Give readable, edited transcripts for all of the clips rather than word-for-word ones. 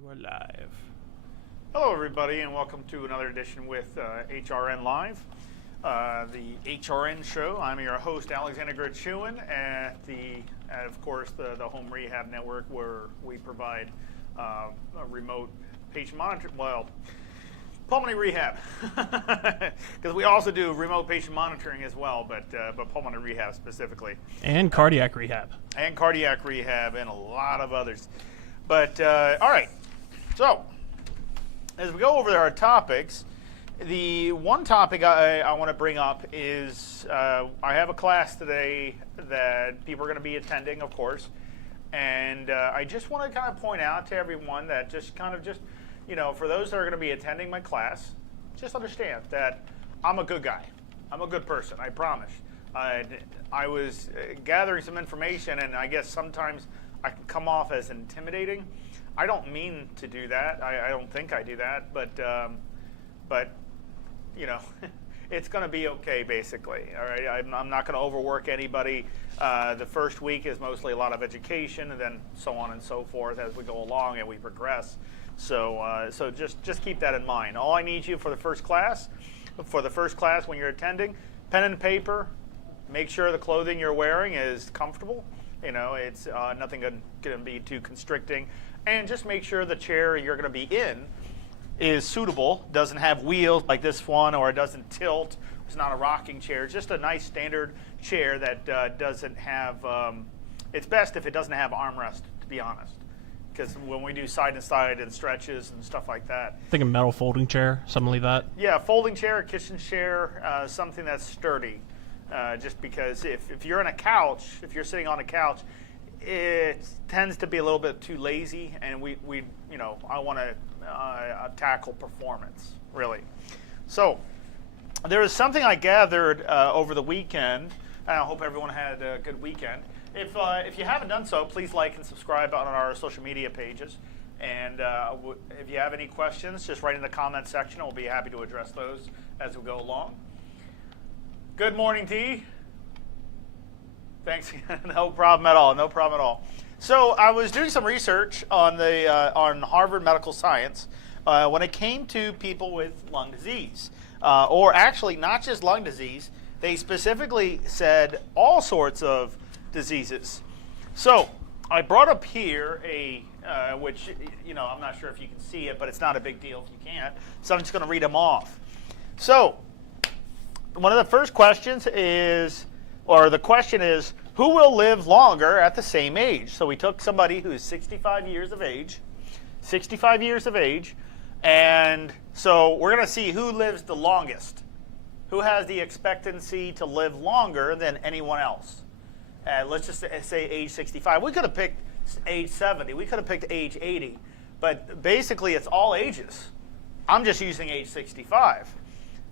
You are live. Hello, everybody, and welcome to another edition with HRN Live, the HRN show. I'm your host, Alexander Gertschuen, at of course, the Home Rehab Network, where we provide a remote patient monitoring. Well, pulmonary rehab, because we also do remote patient monitoring as well, but pulmonary rehab specifically, And cardiac rehab. and cardiac rehab, and a lot of others. But all right, so as we go over our topics, the one topic I want to bring up is I have a class today that people are going to be attending, of course, and I just want to kind of point out to everyone that for those that are going to be attending my class, just understand that I'm a good guy. I'm a good person, I promise. I was gathering some information, and I guess sometimes I can come off as intimidating. I don't mean to do that. I don't think I do that, but it's going to be okay, basically. All right, I'm not going to overwork anybody. The first week is mostly a lot of education, and then so on and so forth as we go along and we progress. So just keep that in mind. All I need you for the first class when you're attending, pen and paper. Make sure the clothing you're wearing is comfortable. It's nothing going to be too constricting. And just make sure the chair you're going to be in is suitable, doesn't have wheels like this one, or it doesn't tilt. It's not a rocking chair. It's just a nice standard chair that doesn't have, it's best if it doesn't have armrest, to be honest. Because when we do side to side and stretches and stuff like that. I think a metal folding chair, something like that. Yeah, folding chair, kitchen chair, something that's sturdy. Just because if you're on a couch, if you're sitting on a couch, it tends to be a little bit too lazy, and I want to tackle performance, really. So there is something I gathered over the weekend, and I hope everyone had a good weekend. If you haven't done so, please like and subscribe on our social media pages. And if you have any questions, just write in the comment section. We'll be happy to address those as we go along. Good morning, T. Thanks. No problem at all. No problem at all. So I was doing some research on on Harvard Medical Science when it came to people with lung disease, or actually not just lung disease. They specifically said all sorts of diseases. So I brought up here which I'm not sure if you can see it, but it's not a big deal if you can't. So I'm just going to read them off. So one of the first questions is, who will live longer at the same age? So we took somebody who's 65 years of age, and so we're going to see who lives the longest, who has the expectancy to live longer than anyone else. Let's just say age 65. We could have picked age 70. We could have picked age 80. But basically, it's all ages. I'm just using age 65.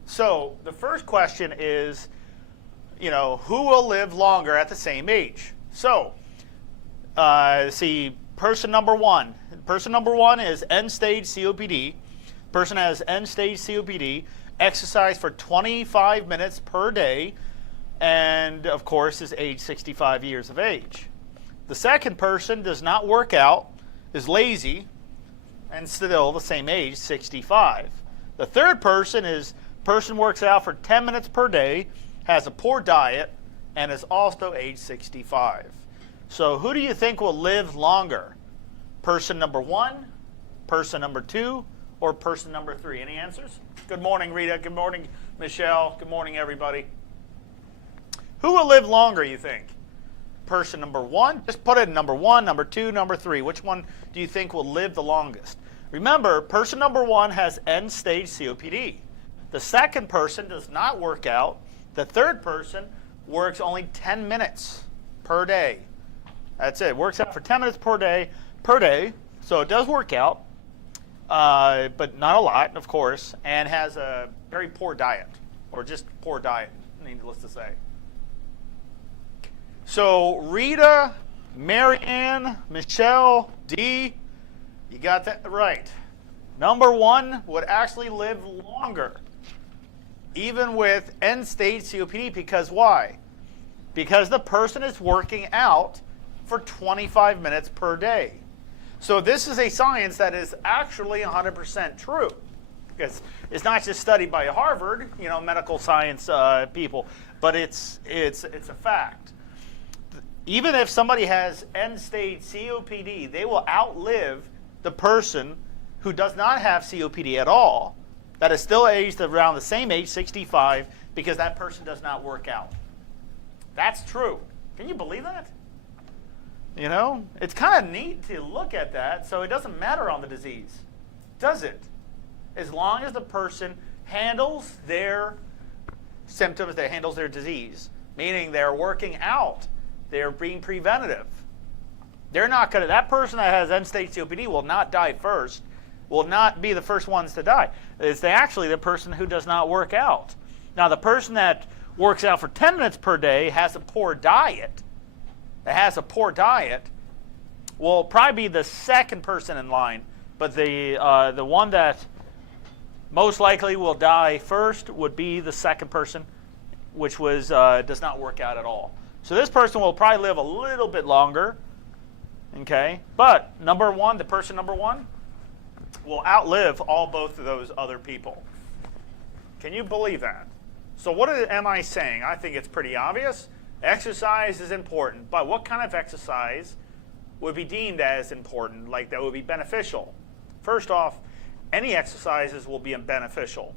So the first question is, who will live longer at the same age? So, see, person number one. Person number one is end-stage COPD. Person has end-stage COPD, exercise for 25 minutes per day, and, of course, is age 65 years of age. The second person does not work out, is lazy, and still the same age, 65. The third person works out for 10 minutes per day, has a poor diet, and is also age 65. So who do you think will live longer? Person number one, person number two, or person number three? Any answers? Good morning, Rita. Good morning, Michelle. Good morning, everybody. Who will live longer, you think? Person number one? Just put it in number one, number two, number three. Which one do you think will live the longest? Remember, person number one has end-stage COPD. The second person does not work out. The third person works only 10 minutes per day. That's it. Works out for 10 minutes per day. So it does work out, but not a lot, of course, and has a very poor diet, or just poor diet, needless to say. So Rita, Marianne, Michelle, D, you got that right. Number one would actually live longer, even with end-stage COPD, because why? Because the person is working out for 25 minutes per day. So this is a science that is actually 100% true. Because it's not just studied by Harvard, medical science people, but it's a fact. Even if somebody has end-stage COPD, they will outlive the person who does not have COPD at all, that is still aged around the same age, 65, because that person does not work out. That's true. Can you believe that? It's kind of neat to look at that, so it doesn't matter on the disease, does it? As long as the person handles their symptoms, they handles their disease, meaning they're working out, they're being preventative. They're not going to, that person that has end-stage COPD will not die first, will not be the first ones to die. It's actually the person who does not work out. Now, the person that works out for 10 minutes per day has a poor diet, will probably be the second person in line, but the one that most likely will die first would be the second person, which was does not work out at all. So this person will probably live a little bit longer, okay? But the person number one, will outlive both of those other people. Can you believe that? So what am I saying? I think it's pretty obvious. Exercise is important, but what kind of exercise would be deemed as important, like that would be beneficial? First off, any exercises will be beneficial,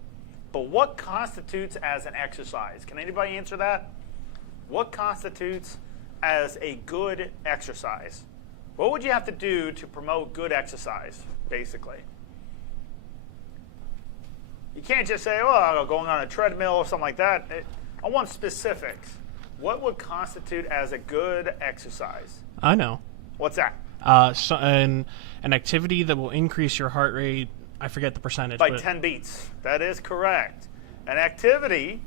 but what constitutes as an exercise? Can anybody answer that? What constitutes as a good exercise? What would you have to do to promote good exercise, basically? You can't just say, oh, going on a treadmill or something like that. I want specifics. What would constitute as a good exercise? I know. What's that? An activity that will increase your heart rate, I forget the percentage. By 10 beats. That is correct. An activity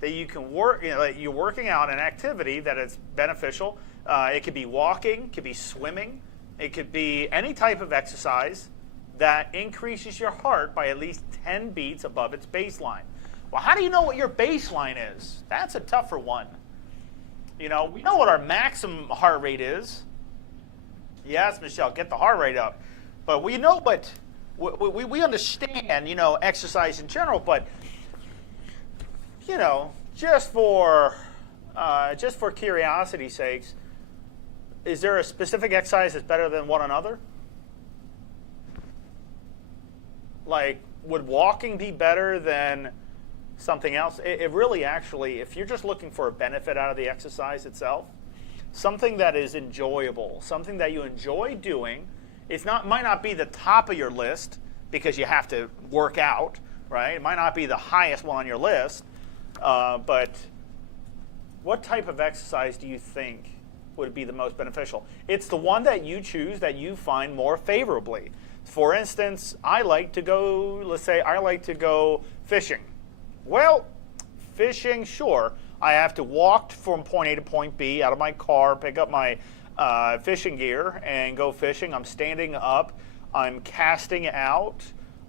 that you can work, like you're working out, an activity that is beneficial. It could be walking, it could be swimming, it could be any type of exercise that increases your heart by at least 10 beats above its baseline. Well, how do you know what your baseline is? That's a tougher one. We know what our maximum heart rate is. Yes, Michelle, get the heart rate up. But we know what we understand, exercise in general, but just for curiosity's sakes, is there a specific exercise that's better than one another? Like, would walking be better than something else? It really actually, if you're just looking for a benefit out of the exercise itself, something that is enjoyable, something that you enjoy doing, might not be the top of your list because you have to work out, right? It might not be the highest one on your list, but what type of exercise do you think would be the most beneficial? It's the one that you choose that you find more favorably. For instance, I like to go fishing. Well, fishing, sure. I have to walk from point A to point B out of my car, pick up my fishing gear, and go fishing. I'm standing up. I'm casting out.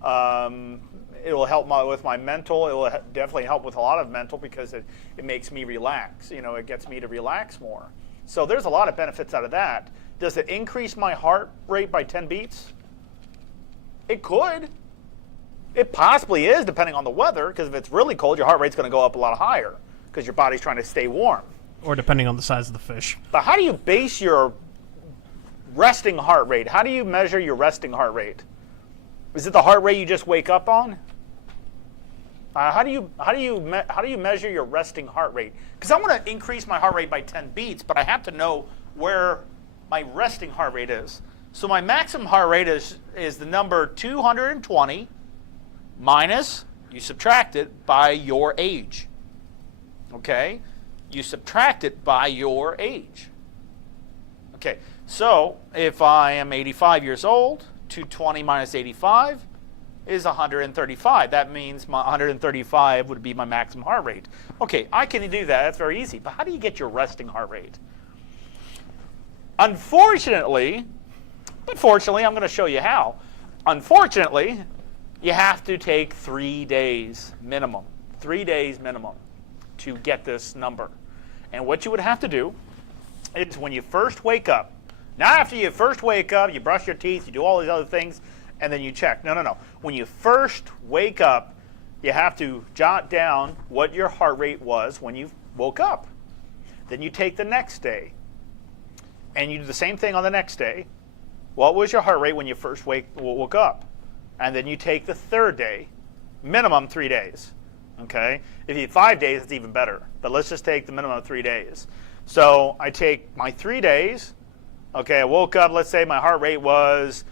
It will help with my mental. It will definitely help with a lot of mental because it makes me relax. It gets me to relax more. So there's a lot of benefits out of that. Does it increase my heart rate by 10 beats? It could. It possibly is, depending on the weather, because if it's really cold, your heart rate's going to go up a lot higher because your body's trying to stay warm. Or depending on the size of the fish. But how do you base your resting heart rate? How do you measure your resting heart rate? Is it the heart rate you just wake up on? How do you measure your resting heart rate? Because I want to increase my heart rate by 10 beats, but I have to know where my resting heart rate is. So my maximum heart rate is the number 220 minus, you subtract it by your age. Okay? You subtract it by your age. Okay, so if I am 85 years old, 220 minus 85 is 135. That means my 135 would be my maximum heart rate. Okay, I can do that. That's very easy. But how do you get your resting heart rate? Unfortunately, but fortunately, I'm going to show you how. Unfortunately, you have to take 3 days minimum. 3 days minimum to get this number. And what you would have to do is when you first wake up, Not after you first wake up, you brush your teeth, you do all these other things, and then you check. No, no, no. When you first wake up, you have to jot down what your heart rate was when you woke up. Then you take the next day, and you do the same thing on the next day. What was your heart rate when you first woke up? And then you take the third day, minimum 3 days. Okay? If you have 5 days, it's even better. But let's just take the minimum of 3 days. So I take my 3 days. Okay, I woke up, let's say my heart rate was,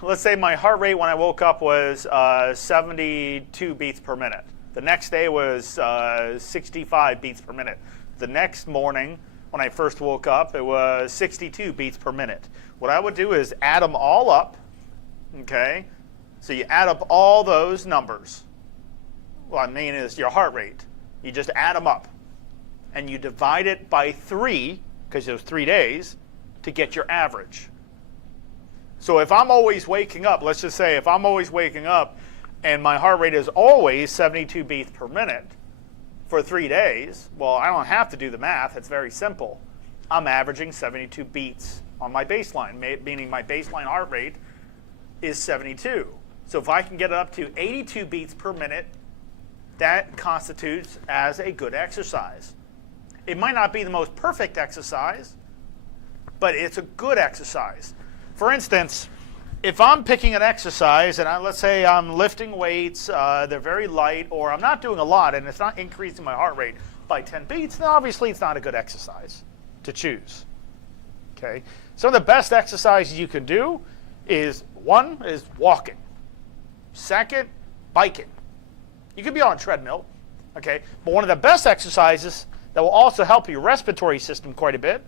when I woke up was 72 beats per minute. The next day was 65 beats per minute. The next morning, when I first woke up, it was 62 beats per minute. What I would do is add them all up, okay? So you add up all those numbers. What I mean is your heart rate. You just add them up. And you divide it by 3, because it was 3 days, to get your average. So if I'm always waking up, let's just say if I'm always waking up and my heart rate is always 72 beats per minute for 3 days, well, I don't have to do the math. It's very simple. I'm averaging 72 beats on my baseline, meaning my baseline heart rate is 72. So if I can get it up to 82 beats per minute, that constitutes as a good exercise. It might not be the most perfect exercise, but it's a good exercise. For instance, if I'm picking an exercise and let's say I'm lifting weights, they're very light, or I'm not doing a lot and it's not increasing my heart rate by 10 beats, then obviously it's not a good exercise to choose. Okay? Some of the best exercises you can do is, one is walking. Second, biking. You could be on a treadmill, okay? But one of the best exercises that will also help your respiratory system quite a bit,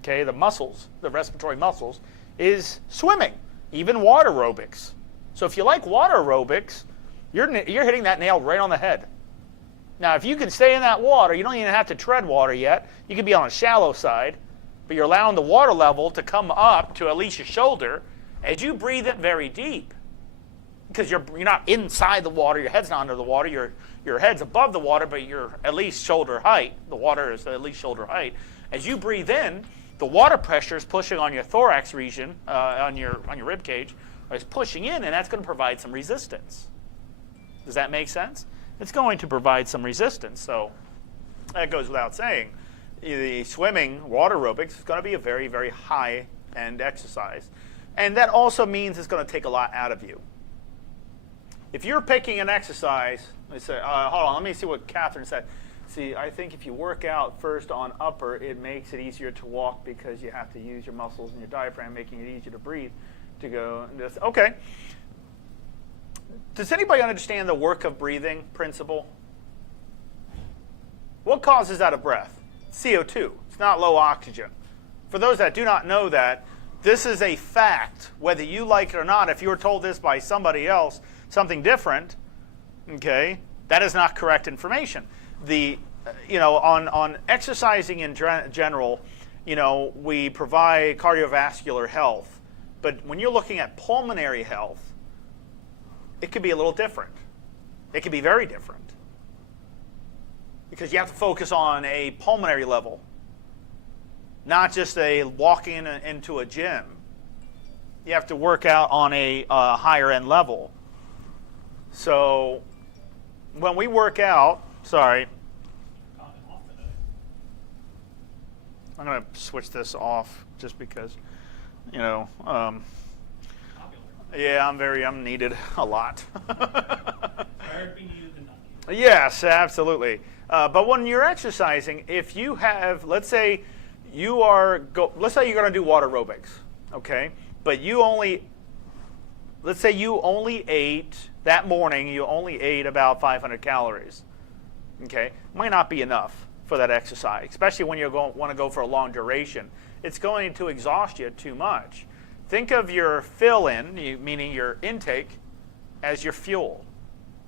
okay, the muscles, the respiratory muscles, is swimming, even water aerobics. So if you like water aerobics, you're hitting that nail right on the head. Now, if you can stay in that water, you don't even have to tread water yet. You can be on a shallow side, but you're allowing the water level to come up to at least your shoulder as you breathe it very deep. Because you're not inside the water, your head's not under the water, your head's above the water, but you're at least shoulder height. The water is at least shoulder height. As you breathe in, the water pressure is pushing on your thorax region, on your rib cage, is pushing in, and that's going to provide some resistance. Does that make sense? It's going to provide some resistance. So that goes without saying. The swimming, water aerobics, is going to be a very, very high-end exercise. And that also means it's going to take a lot out of you. If you're picking an exercise, let's say, hold on, let me see what Catherine said. See, I think if you work out first on upper, it makes it easier to walk because you have to use your muscles and your diaphragm, making it easier to breathe, to go. Okay. Does anybody understand the work of breathing principle? What causes out of breath? CO2. It's not low oxygen. For those that do not know that, this is a fact, whether you like it or not. If you were told this by somebody else, something different, okay, that is not correct information. On exercising in general, we provide cardiovascular health, but when you're looking at pulmonary health, it could be a little different. It could be very different because you have to focus on a pulmonary level, not just a walking into a gym. You have to work out on a higher end level. So when we work out, sorry, I'm going to switch this off just because, yeah, I'm needed a lot. Yes, absolutely. But when you're exercising, if you have, let's say you're going to do water aerobics, okay? But let's say you only ate, that morning you only ate about 500 calories, okay? Might not be enough for that exercise, especially when you want to go for a long duration. It's going to exhaust you too much. Think of your fill-in, meaning your intake, as your fuel.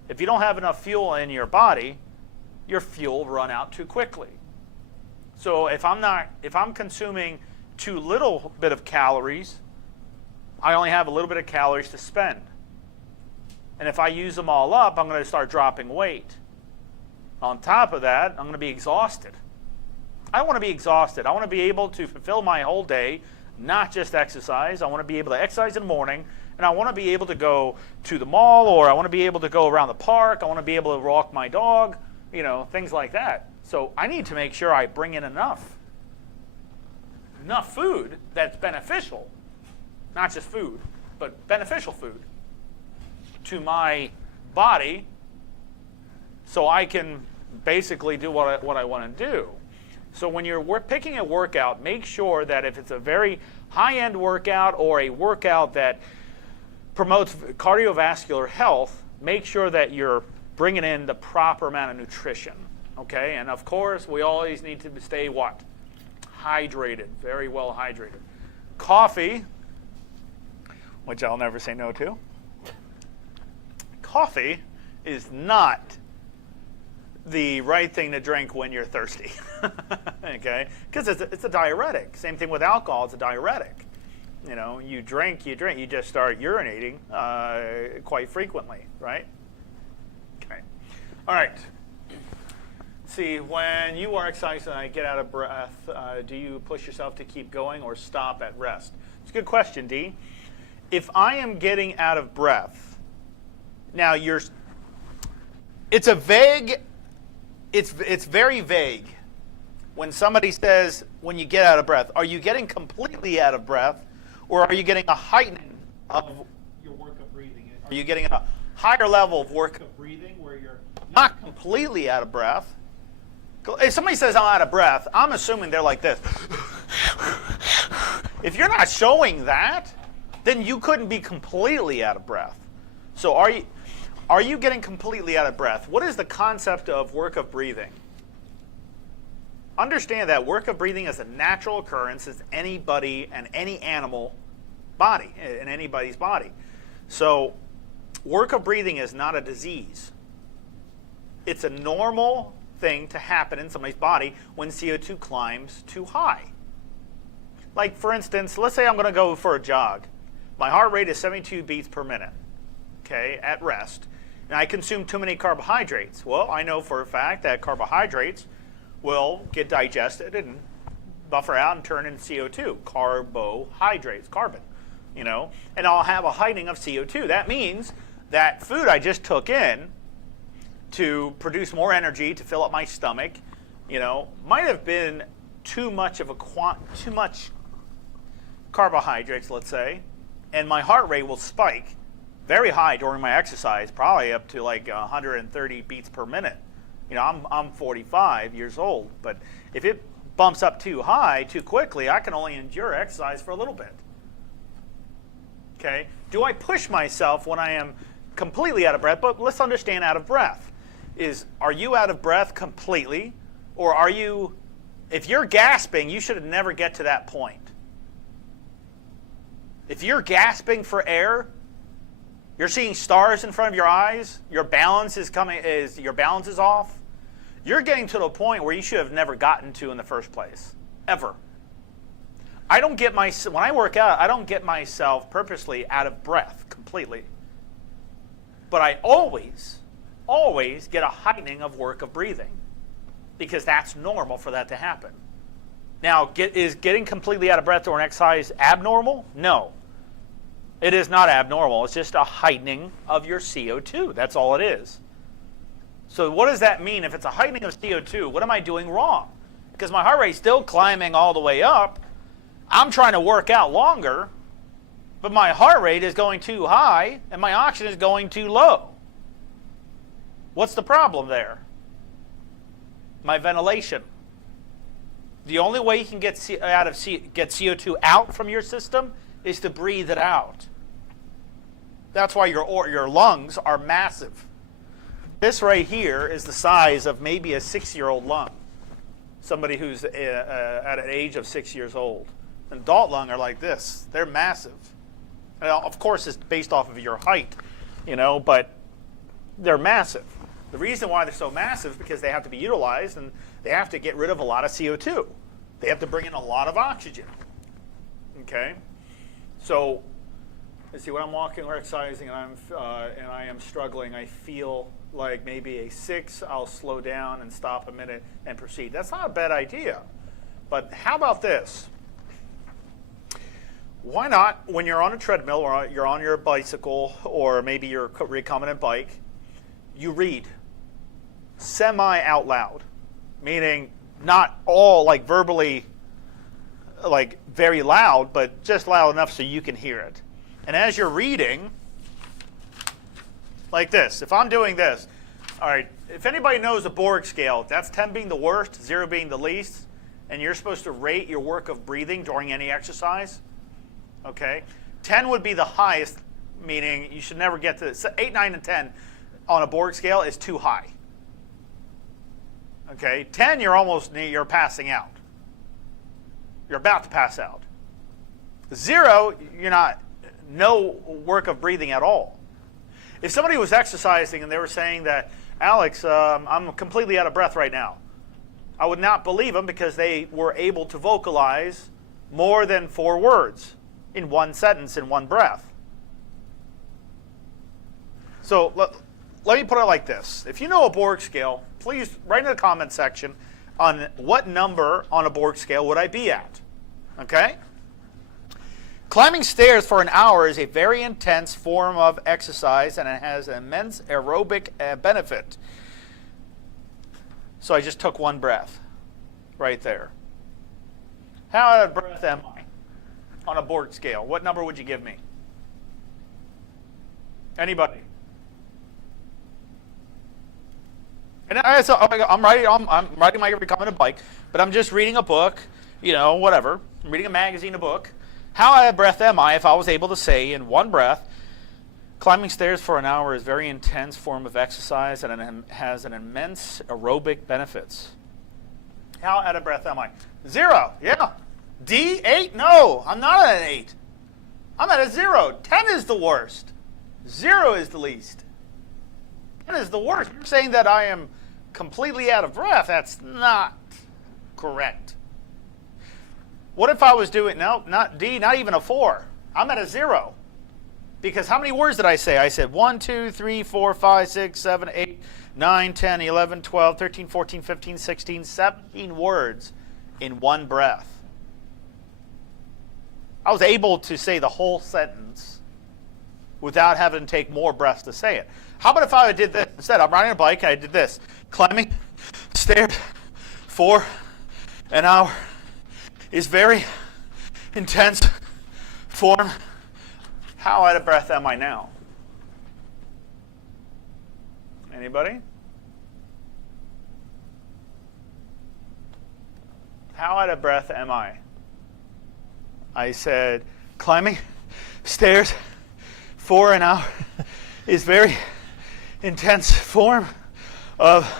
If you don't have enough fuel in your body, your fuel will run out too quickly. So if I'm consuming too little bit of calories, I only have a little bit of calories to spend. And if I use them all up, I'm going to start dropping weight. On top of that, I'm going to be exhausted. I want to be exhausted. I want to be able to fulfill my whole day, not just exercise. I want to be able to exercise in the morning, and I want to be able to go to the mall, or I want to be able to go around the park. I want to be able to walk my dog, things like that. So I need to make sure I bring in enough food that's beneficial, not just food, but beneficial food to my body, so I can basically do what I want to do. So when you're picking a workout, make sure that if it's a very high-end workout or a workout that promotes cardiovascular health, make sure that you're bringing in the proper amount of nutrition, okay? And of course, we always need to stay what? Hydrated, very well hydrated. Coffee, which I'll never say no to. Coffee is not the right thing to drink when you're thirsty, okay? Because it's a diuretic. Same thing with alcohol, it's a diuretic. You drink, you just start urinating quite frequently, right? Okay. All right. See, when you are exercising and get out of breath, do you push yourself to keep going or stop at rest? It's a good question, D. If I am getting out of breath, now it's very vague when somebody says, when you get out of breath, are you getting completely out of breath, or are you getting a heightening of your work of breathing? Are you getting a higher level of work of breathing where you're not completely out of breath? If somebody says I'm out of breath, I'm assuming they're like this. If you're not showing that, then you couldn't be completely out of breath. So are you getting completely out of breath? What is the concept of work of breathing? Understand that work of breathing is a natural occurrence in anybody and any animal body, in anybody's body. So work of breathing is not a disease. It's a normal thing to happen in somebody's body when CO2 climbs too high. Like, for instance, let's say I'm going to go for a jog. My heart rate is 72 beats per minute, okay, at rest. And I consume too many carbohydrates. Well, I know for a fact that carbohydrates will get digested and buffer out and turn into CO2, carbohydrates, carbon, and I'll have a heightening of CO2. That means that food I just took in to produce more energy to fill up my stomach, might have been too much carbohydrates, let's say, and my heart rate will spike very high during my exercise, probably up to like 130 beats per minute. I'm 45 years old, but if it bumps up too high too quickly, I can only endure exercise for a little bit. Okay? Do I push myself when I am completely out of breath? But let's understand out of breath. Are you out of breath completely, or are you, if you're gasping, you should never get to that point. If you're gasping for air, you're seeing stars in front of your eyes, your balance is off, you're getting to the point where you should have never gotten to in the first place, ever. When I work out, I don't get myself purposely out of breath completely. But I always get a heightening of work of breathing, because that's normal for that to happen. Now, is getting completely out of breath during exercise abnormal? No. It is not abnormal. It's just a heightening of your CO2. That's all it is. So what does that mean? If it's a heightening of CO2, what am I doing wrong? Because my heart rate's still climbing all the way up. I'm trying to work out longer, but my heart rate is going too high and my oxygen is going too low. What's the problem there? My ventilation. The only way you can get CO2 out from your system is to breathe it out. That's why your lungs are massive. This right here is the size of maybe a 6-year-old lung. Somebody who's at an age of 6 years old. An adult lung are like this. They're massive. And of course, it's based off of your height, but they're massive. The reason why they're so massive is because they have to be utilized and they have to get rid of a lot of CO2. They have to bring in a lot of oxygen. Okay? So, let's see, when I'm walking or exercising and I am struggling, I feel like maybe a 6, I'll slow down and stop a minute and proceed. That's not a bad idea. But how about this? Why not, when you're on a treadmill or you're on your bicycle or maybe your recombinant bike, you read semi out loud, meaning not all like verbally like very loud, but just loud enough so you can hear it. And as you're reading, like this, if I'm doing this, all right, if anybody knows a Borg scale, that's 10 being the worst, 0 being the least, and you're supposed to rate your work of breathing during any exercise, okay? 10 would be the highest, meaning you should never get to 8, 9, and 10 on a Borg scale is too high. Okay, 10 you're passing out. You're about to pass out. 0, you're not, no work of breathing at all. If somebody was exercising and they were saying that, Alex, I'm completely out of breath right now, I would not believe them because they were able to vocalize more than 4 words in one sentence in one breath. So let me put it like this. If you know a Borg scale, please write in the comment section on what number on a Borg scale would I be at. Okay? Climbing stairs for an hour is a very intense form of exercise and it has an immense aerobic benefit. So I just took one breath right there. How out of breath am I on a Borg scale? What number would you give me? Anybody? And I'm riding my recombinant bike, but I'm just reading a book, whatever. I'm reading a magazine, a book. How out of breath am I if I was able to say in one breath, climbing stairs for an hour is a very intense form of exercise and it has an immense aerobic benefits. How out of breath am I? 0, yeah. D, 8? No, I'm not at an 8. I'm at a 0. 10 is the worst. 0 is the least. 10 is the worst. You're saying that I am completely out of breath. That's not correct. What if I was doing, no, not D, not even a 4. I'm at a 0. Because how many words did I say? I said 1, 2, 3, 4, 5, 6, 7, 8, 9, 10, 11, 12, 13, 14, 15, 16, 17 words in one breath. I was able to say the whole sentence without having to take more breaths to say it. How about if I did this instead? I'm riding a bike and I did this. Climbing stairs for an hour is very intense form. How out of breath am I now? Anybody? How out of breath am I? I said, climbing stairs for an hour is very intense form of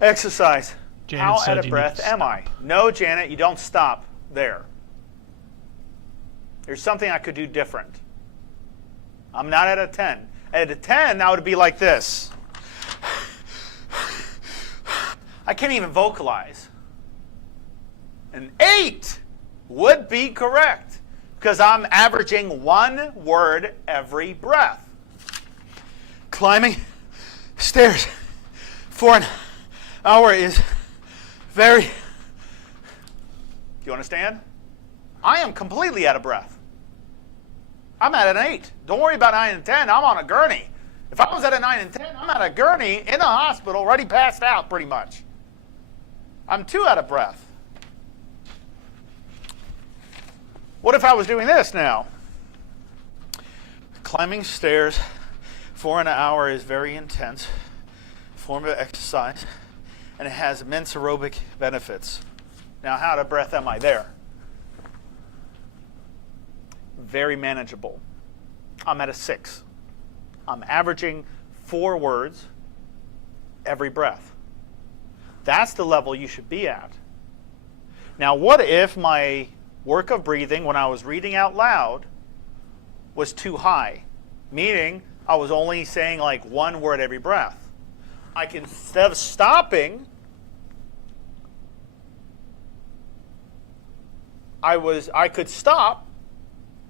exercise. Janet How said out of you breath need to am I? No, Janet, you don't stop there. There's something I could do different. I'm not at a 10. At a 10, I would be like this. I can't even vocalize. An 8 would be correct because I'm averaging 1 word every breath. Climbing stairs for an hour is very... Do you understand? I am completely out of breath. I'm at an 8. Don't worry about 9 and 10. I'm on a gurney. If I was at a 9 and 10, I'm at a gurney in a hospital, already passed out pretty much. I'm too out of breath. What if I was doing this now? Climbing stairs for an hour is very intense form of exercise, and it has immense aerobic benefits. Now, how out of breath am I there? Very manageable. I'm at a 6. I'm averaging 4 words every breath. That's the level you should be at. Now, what if my work of breathing when I was reading out loud was too high? Meaning, I was only saying like 1 word every breath. I can, instead of stopping, I could stop,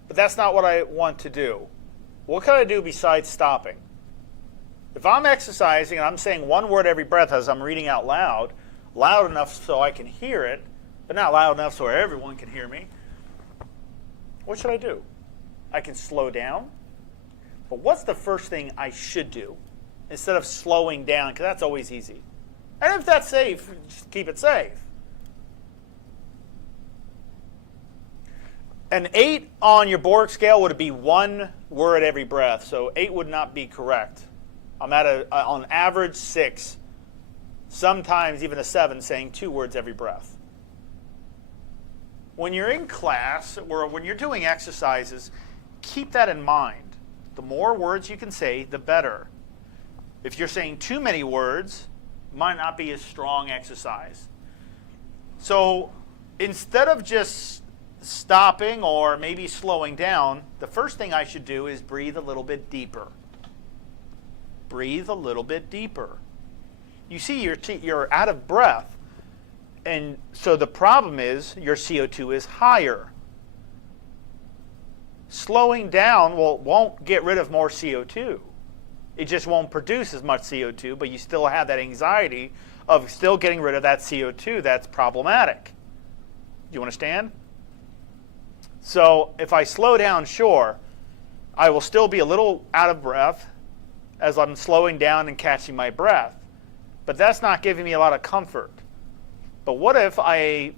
but that's not what I want to do. What can I do besides stopping? If I'm exercising and I'm saying 1 word every breath as I'm reading out loud enough so I can hear it, but not loud enough so everyone can hear me. What should I do? I can slow down. But what's the first thing I should do instead of slowing down? Because that's always easy. And if that's safe, just keep it safe. An 8 on your Borg scale would be 1 word every breath. So 8 would not be correct. I'm at on average 6. Sometimes even a 7, saying 2 words every breath. When you're in class or when you're doing exercises, keep that in mind. The more words you can say, the better. If you're saying too many words, it might not be a strong exercise. So instead of just stopping or maybe slowing down, the first thing I should do is breathe a little bit deeper. Breathe a little bit deeper. You see, you're out of breath, and so the problem is your CO2 is higher. Slowing down won't get rid of more CO2. It just won't produce as much CO2, but you still have that anxiety of still getting rid of that CO2 that's problematic. Do you understand? So if I slow down, sure, I will still be a little out of breath as I'm slowing down and catching my breath. But that's not giving me a lot of comfort. But what if I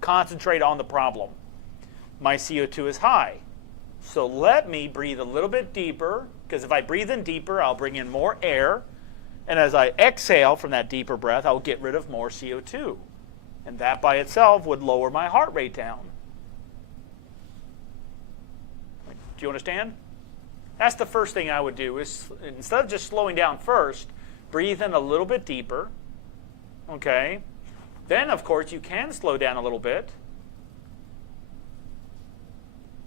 concentrate on the problem? My CO2 is high. So let me breathe a little bit deeper, because if I breathe in deeper, I'll bring in more air. And as I exhale from that deeper breath, I'll get rid of more CO2. And that by itself would lower my heart rate down. Do you understand? That's the first thing I would do, is instead of just slowing down first, breathe in a little bit deeper. Okay? Then, of course, you can slow down a little bit.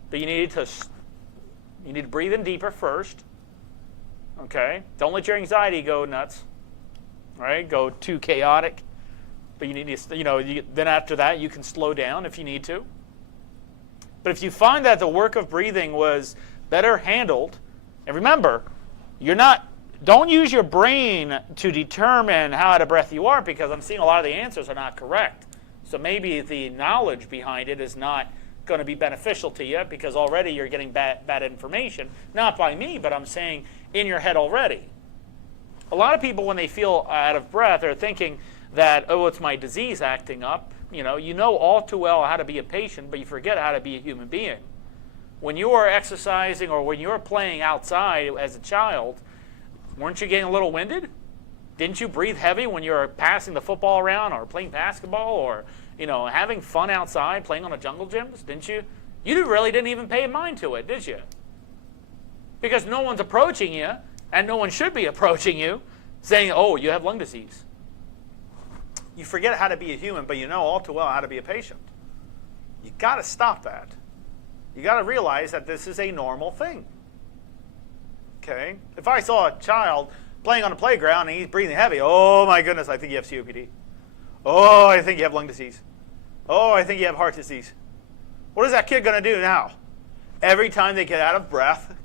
But you need to breathe in deeper first. Okay? Don't let your anxiety go nuts. Right? Go too chaotic. But you need to, then after that, you can slow down if you need to. But if you find that the work of breathing was better handled, and remember, don't use your brain to determine how out of breath you are, because I'm seeing a lot of the answers are not correct. So maybe the knowledge behind it is not going to be beneficial to you, because already you're getting bad information. Not by me, but I'm saying in your head already. A lot of people, when they feel out of breath, are thinking that, oh, it's my disease acting up. You know all too well how to be a patient, but you forget how to be a human being. When you are exercising or when you're playing outside as a child, weren't you getting a little winded? Didn't you breathe heavy when you were passing the football around or playing basketball or having fun outside, playing on the jungle gyms? Didn't you? You really didn't even pay mind to it, did you? Because no one's approaching you, and no one should be approaching you, saying, oh, you have lung disease. You forget how to be a human, but you know all too well how to be a patient. You got to stop that. You got to realize that this is a normal thing. Okay? If I saw a child playing on a playground and he's breathing heavy, oh my goodness, I think you have COPD. Oh, I think you have lung disease. Oh, I think you have heart disease. What is that kid going to do now? Every time they get out of breath,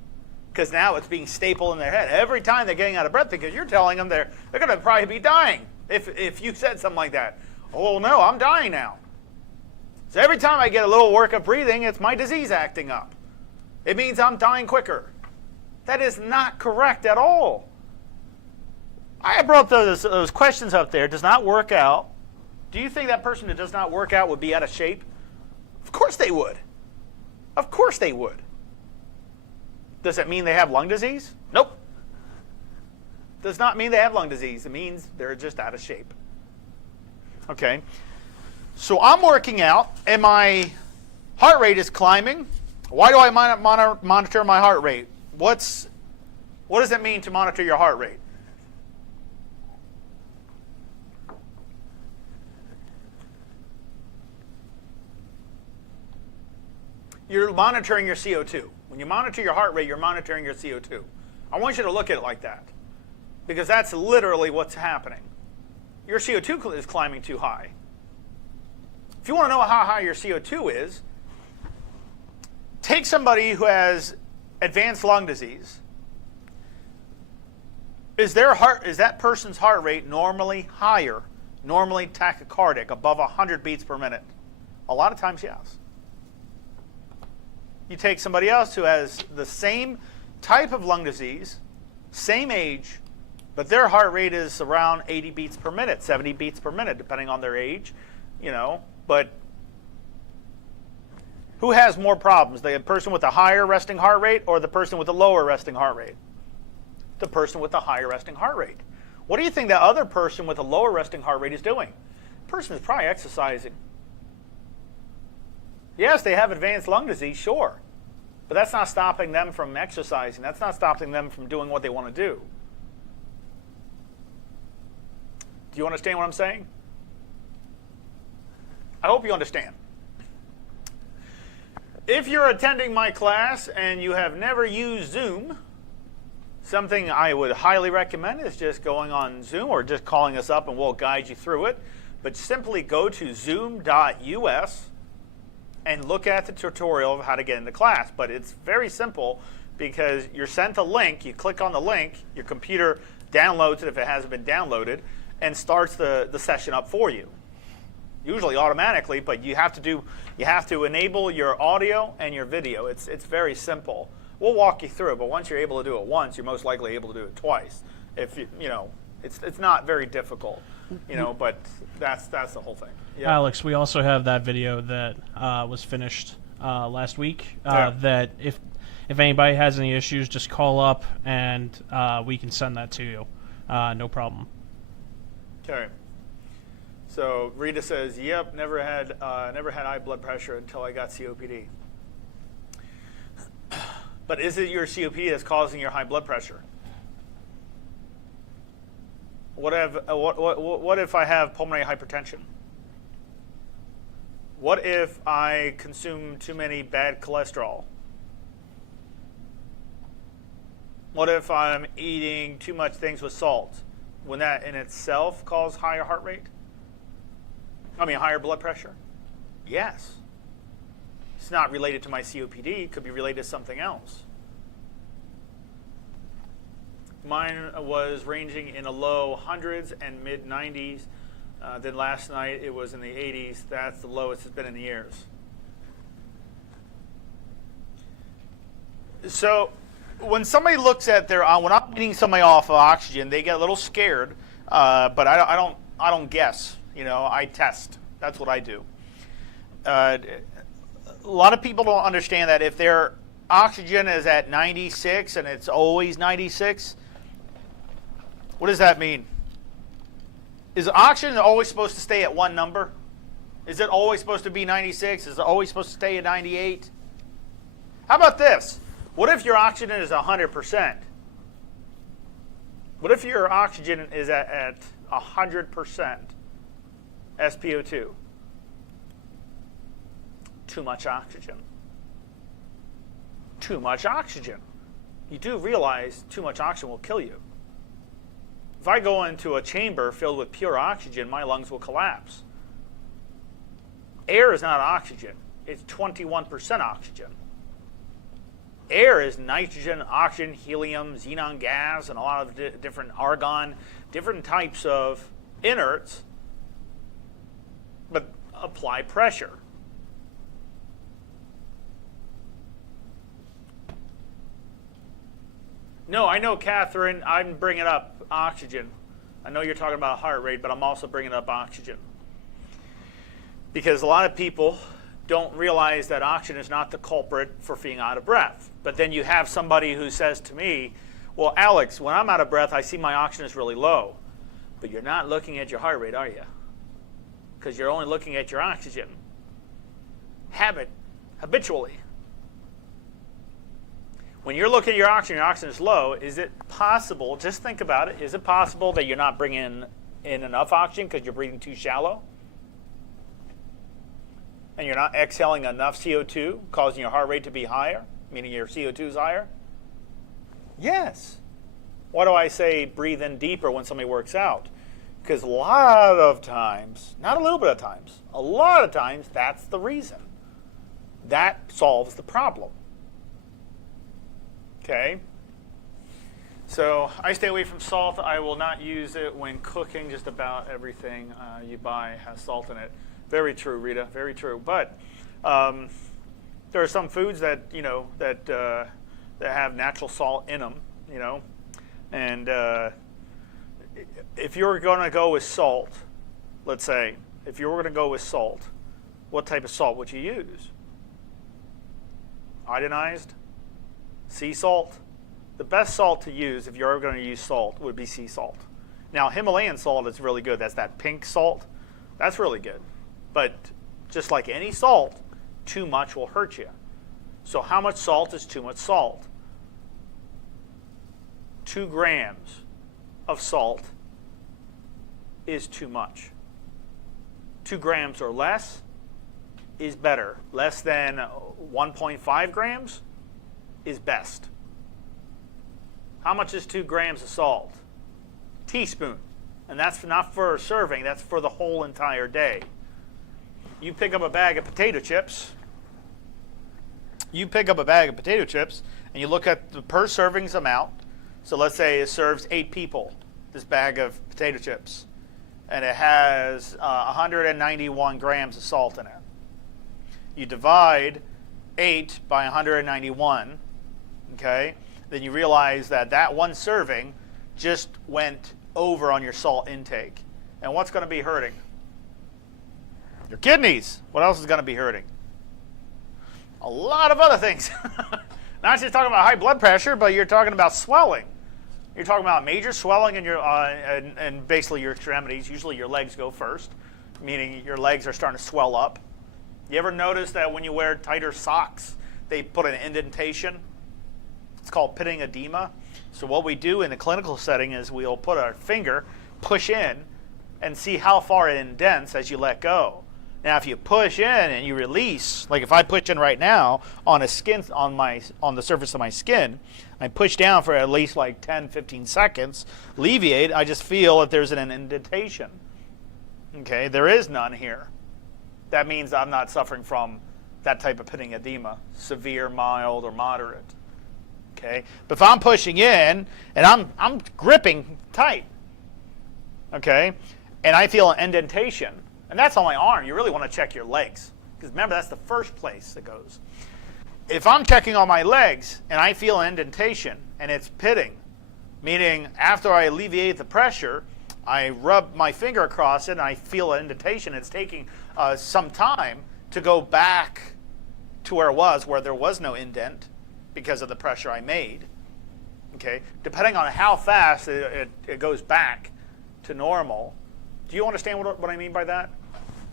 because now it's being stapled in their head, every time they're getting out of breath, because you're telling them they're going to probably be dying. If you said something like that, oh no, I'm dying now. So every time I get a little work of breathing, it's my disease acting up. It means I'm dying quicker. That is not correct at all. I brought those questions up there. Does not work out. Do you think that person that does not work out would be out of shape? Of course they would. Of course they would. Does it mean they have lung disease? Nope. Does not mean they have lung disease. It means they're just out of shape. Okay. So I'm working out, and my heart rate is climbing. Why do I monitor my heart rate? What does it mean to monitor your heart rate? You're monitoring your CO2. When you monitor your heart rate, you're monitoring your CO2. I want you to look at it like that, because that's literally what's happening. Your CO2 is climbing too high. If you want to know how high your CO2 is, take somebody who has advanced lung disease. Is that person's heart rate normally higher, normally tachycardic, above 100 beats per minute? A lot of times, yes. You take somebody else who has the same type of lung disease, same age, but their heart rate is around 80 beats per minute, 70 beats per minute, depending on their age, but who has more problems, the person with a higher resting heart rate or the person with a lower resting heart rate? The person with a higher resting heart rate. What do you think that other person with a lower resting heart rate is doing? The person is probably exercising. Yes, they have advanced lung disease, sure. But that's not stopping them from exercising. That's not stopping them from doing what they want to do. Do you understand what I'm saying? I hope you understand. If you're attending my class and you have never used Zoom, something I would highly recommend is just going on Zoom or just calling us up and we'll guide you through it. But simply go to zoom.us and look at the tutorial of how to get into class. But it's very simple because you're sent a link, you click on the link, your computer downloads it if it hasn't been downloaded, and starts the session up for you. Usually automatically, but you have to enable your audio and your video. It's very simple. We'll walk you through it, but once you're able to do it once, you're most likely able to do it twice. If it's not very difficult, but that's the whole thing. Yeah. Alex, we also have that video that was finished last week. Yeah. That if anybody has any issues, just call up and we can send that to you. No problem. Okay. So Rita says, "Yep, never had high blood pressure until I got COPD." But is it your COPD that's causing your high blood pressure? What if I have pulmonary hypertension? What if I consume too many bad cholesterol? What if I'm eating too much things with salt? Wouldn't that in itself cause higher heart rate? Higher blood pressure? Yes. It's not related to my COPD. It could be related to something else. Mine was ranging in the low hundreds and mid 90s. Then last night it was in the 80s. That's the lowest it's been in years. So when somebody looks at when I'm getting somebody off of oxygen, they get a little scared. But I don't guess. I test. That's what I do. A lot of people don't understand that if their oxygen is at 96 and it's always 96, what does that mean? Is oxygen always supposed to stay at one number? Is it always supposed to be 96? Is it always supposed to stay at 98? How about this? What if your oxygen is 100%? What if your oxygen is at 100% SpO2? Too much oxygen. Too much oxygen. You do realize too much oxygen will kill you. If I go into a chamber filled with pure oxygen, my lungs will collapse. Air is not oxygen. It's 21% oxygen. Air is nitrogen, oxygen, helium, xenon gas, and a lot of different argon, different types of inerts, but apply pressure. No, I know, Catherine, I'm bringing up oxygen. I know you're talking about heart rate, but I'm also bringing up oxygen. Because a lot of people don't realize that oxygen is not the culprit for being out of breath. But then you have somebody who says to me, well, Alex, when I'm out of breath, I see my oxygen is really low. But you're not looking at your heart rate, are you? Because you're only looking at your oxygen. Habitually. When you're looking at your oxygen is low, is it possible, just think about it, is it possible that you're not bringing in enough oxygen because you're breathing too shallow? And you're not exhaling enough CO2, causing your heart rate to be higher, meaning your CO2 is higher? Yes. Why do I say breathe in deeper when somebody works out? Because a lot of times, not a little bit of times, a lot of times that's the reason. That solves the problem. Okay? So I stay away from salt. I will not use it when cooking. Just about everything you buy has salt in it. Very true, Rita. Very true. But there are some foods that that have natural salt in them. And if you're going to go with salt, let's say, if you were going to go with salt, what type of salt would you use? Iodinized? Sea salt? The best salt to use if you're going to use salt would be sea salt. Now, Himalayan salt is really good. That's that pink salt. That's really good. But just like any salt, too much will hurt you. So how much salt is too much salt? 2 grams of salt is too much. 2 grams or less is better. Less than 1.5 grams is best. How much is 2 grams of salt? Teaspoon. And that's not for a serving, that's for the whole entire day. You pick up a bag of potato chips. And you look at the per servings amount. So let's say it serves 8 people, this bag of potato chips. And it has 191 grams of salt in it. You divide 8 by 191, okay? Then you realize that one serving just went over on your salt intake. And what's going to be hurting? Your kidneys. What else is going to be hurting? A lot of other things. Not just talking about high blood pressure, but you're talking about swelling. You're talking about major swelling in your and basically your extremities. Usually your legs go first, meaning your legs are starting to swell up. You ever notice that when you wear tighter socks, they put an indentation? It's called pitting edema. So what we do in the clinical setting is we'll put our finger, push in, and see how far it indents as you let go. Now, if you push in and you release, like if I push in right now on the surface of my skin, I push down for at least like 10, 15 seconds, alleviate, I just feel that there's an indentation. Okay, there is none here. That means I'm not suffering from that type of pitting edema, severe, mild, or moderate. Okay, but if I'm pushing in and I'm gripping tight, okay, and I feel an indentation, and that's on my arm. You really want to check your legs, because remember, that's the first place it goes. If I'm checking on my legs and I feel an indentation and it's pitting, meaning after I alleviate the pressure, I rub my finger across it and I feel an indentation. It's taking some time to go back to where it was, where there was no indent because of the pressure I made. Okay, depending on how fast it goes back to normal. Do you understand what I mean by that?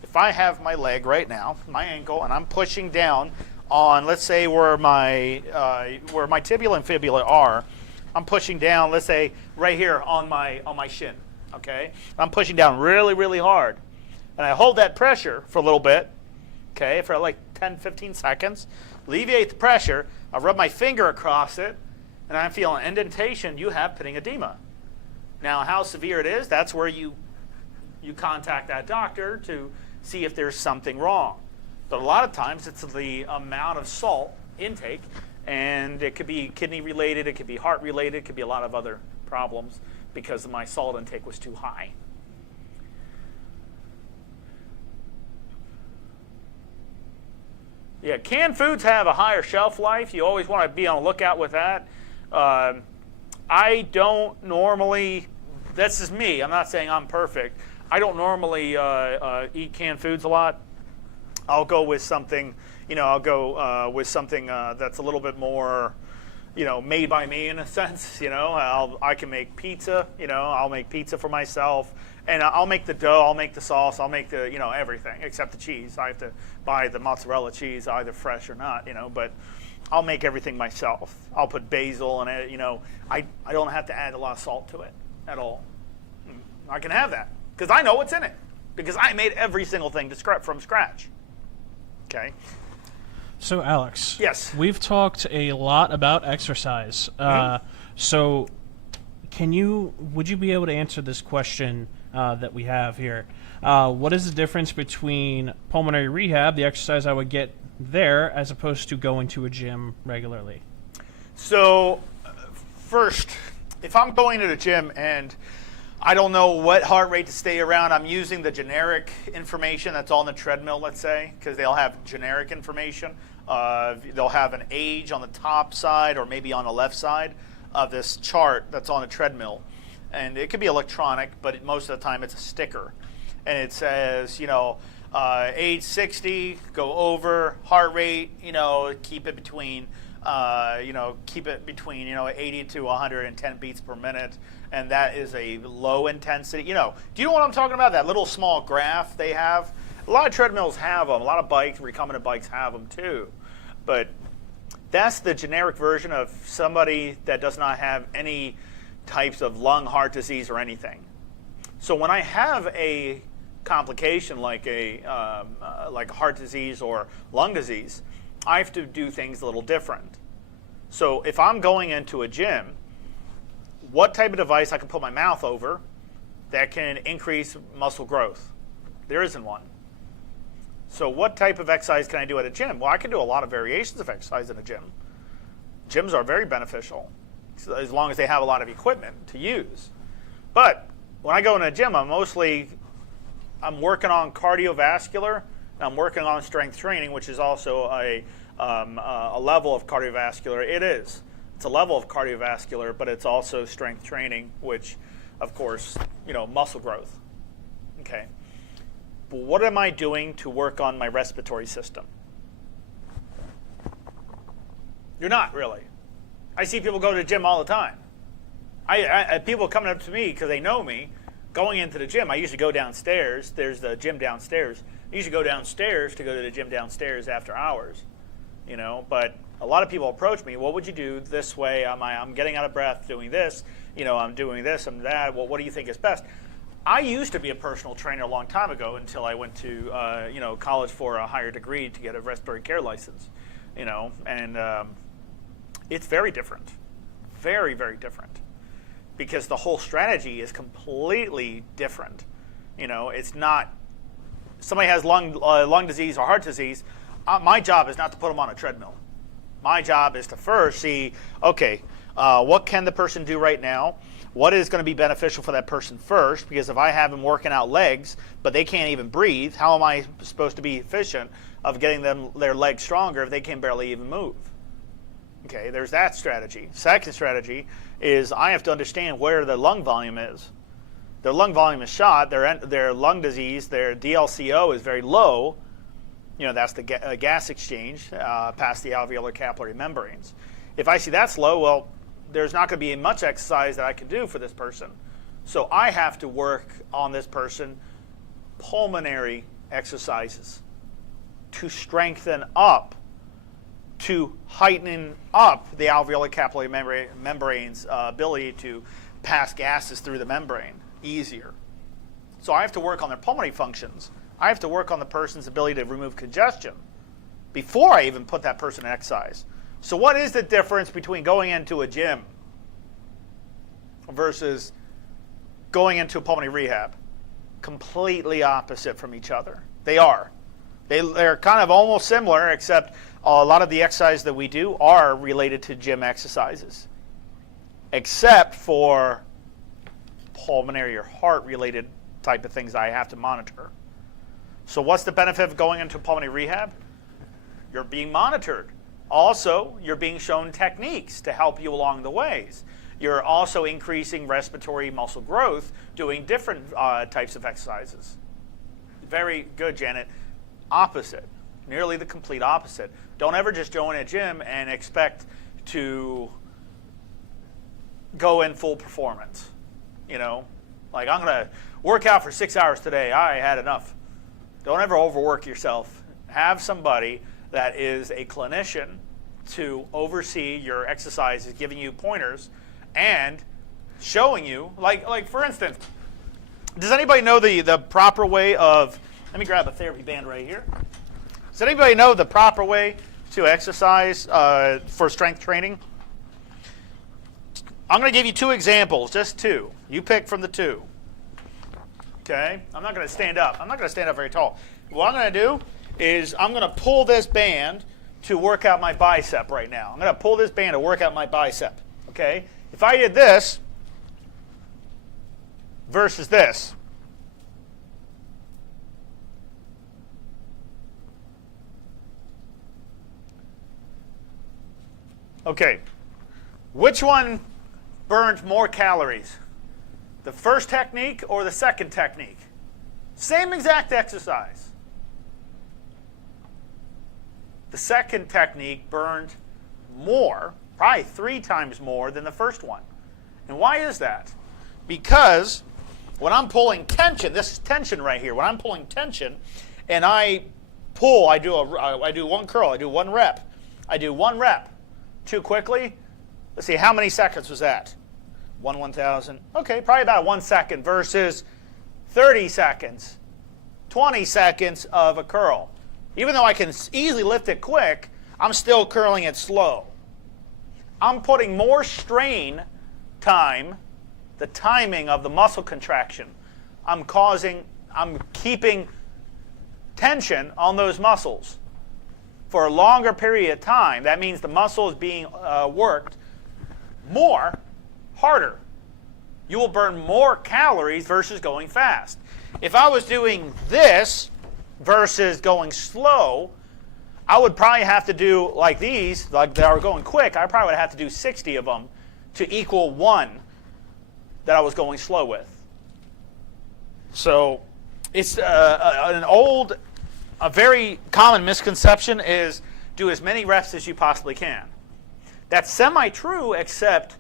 If I have my leg right now, my ankle, and I'm pushing down on, let's say, where my tibia and fibula are, I'm pushing down, let's say, right here on my shin. Okay, I'm pushing down really, really hard, and I hold that pressure for a little bit. Okay, for like 10, 15 seconds, alleviate the pressure. I rub my finger across it, and I feel an indentation. You have pitting edema. Now, how severe it is, that's where you contact that doctor to see if there's something wrong. But a lot of times it's the amount of salt intake, and it could be kidney related, it could be heart related, it could be a lot of other problems because my salt intake was too high. Yeah, canned foods have a higher shelf life. You always want to be on the lookout with that. I don't normally, this is me, I'm not saying I'm perfect. I don't normally eat canned foods a lot. I'll go with something, that's a little bit more, made by me in a sense. I can make pizza. I'll make pizza for myself, and I'll make the dough. I'll make the sauce. I'll make the, everything except the cheese. I have to buy the mozzarella cheese, either fresh or not. But I'll make everything myself. I'll put basil in it. I don't have to add a lot of salt to it at all. I can have that because I know what's in it, because I made every single thing from scratch. Okay. So, Alex. Yes. We've talked a lot about exercise. So, would you be able to answer this question that we have here? What is the difference between pulmonary rehab, the exercise I would get there, as opposed to going to a gym regularly? So, first, if I'm going to the gym and I don't know what heart rate to stay around, I'm using the generic information that's on the treadmill, let's say, because they'll have generic information. They'll have an age on the top side or maybe on the left side of this chart that's on a treadmill. And it could be electronic, but most of the time it's a sticker. And it says, age 60, go over, heart rate, keep it between, 80 to 110 beats per minute. And that is a low intensity. Do you know what I'm talking about? That little small graph they have? A lot of treadmills have them. A lot of bikes, recombinant bikes have them too. But that's the generic version of somebody that does not have any types of lung, heart disease, or anything. So when I have a complication like heart disease or lung disease, I have to do things a little different. So if I'm going into a gym, what type of device I can put my mouth over that can increase muscle growth? There isn't one. So what type of exercise can I do at a gym? Well, I can do a lot of variations of exercise in a gym. Gyms are very beneficial, as long as they have a lot of equipment to use. But when I go in a gym, I'm working on cardiovascular, and I'm working on strength training, which is also a level of cardiovascular. It's a level of cardiovascular, but it's also strength training, which, of course, muscle growth. Okay. But what am I doing to work on my respiratory system? You're not really. I see people go to the gym all the time. People coming up to me because they know me, going into the gym. I usually go downstairs. There's the gym downstairs. I usually go downstairs to go to the gym downstairs after hours. But a lot of people approach me. What would you do this way? I'm getting out of breath doing this. I'm doing this and that. Well, what do you think is best? I used to be a personal trainer a long time ago until I went to college for a higher degree to get a respiratory care license. And it's very different, very, very different, because the whole strategy is completely different. It's not somebody has lung disease or heart disease. My job is not to put them on a treadmill. My job is to first see, okay, what can the person do right now? What is going to be beneficial for that person first? Because if I have them working out legs, but they can't even breathe, how am I supposed to be efficient of getting their legs stronger if they can barely even move? Okay, there's that strategy. Second strategy is I have to understand where the lung volume is. Their lung volume is shot. Their lung disease, their DLCO is very low. That's the gas exchange past the alveolar capillary membranes. If I see that's low, well, there's not going to be much exercise that I can do for this person. So I have to work on this person pulmonary exercises to strengthen up, to heighten up the alveolar capillary membrane's ability to pass gases through the membrane easier. So I have to work on their pulmonary functions. I have to work on the person's ability to remove congestion before I even put that person in exercise. So what is the difference between going into a gym versus going into a pulmonary rehab? Completely opposite from each other. They are. They're kind of almost similar, except a lot of the exercises that we do are related to gym exercises, except for pulmonary or heart-related type of things I have to monitor. So what's the benefit of going into pulmonary rehab? You're being monitored. Also, you're being shown techniques to help you along the ways. You're also increasing respiratory muscle growth doing different types of exercises. Very good, Janet. Opposite. Nearly the complete opposite. Don't ever just join a gym and expect to go in full performance. Like, I'm going to work out for 6 hours today. I had enough. Don't ever overwork yourself. Have somebody that is a clinician to oversee your exercises, giving you pointers and showing you, like for instance, does anybody know the proper way of, let me grab a therapy band right here. Does anybody know the proper way to exercise for strength training? I'm going to give you two examples, just two. You pick from the two. Okay? I'm not going to stand up. I'm not going to stand up very tall. What I'm going to do is I'm going to pull this band to work out my bicep right now. I'm going to pull this band to work out my bicep. Okay? If I did this, versus this. Okay, which one burned more calories? The first technique or the second technique? Same exact exercise. The second technique burned more, probably 3 times more than the first one. And why is that? Because when I'm pulling tension, this is tension right here. When I'm pulling tension and I pull, I do one curl, I do 1 rep. I do 1 rep too quickly. Let's see, how many seconds was that? 1/1000. Okay, probably about 1 second versus 30 seconds, 20 seconds of a curl. Even though I can easily lift it quick, I'm still curling it slow. I'm putting more strain time, the timing of the muscle contraction. I'm keeping tension on those muscles for a longer period of time. That means the muscle is being worked more, harder. You will burn more calories versus going fast. If I was doing this versus going slow, I would probably have to do like these, like they are going quick. I probably would have to do 60 of them to equal 1 that I was going slow with. So it's a very common misconception is do as many reps as you possibly can. That's semi-true, except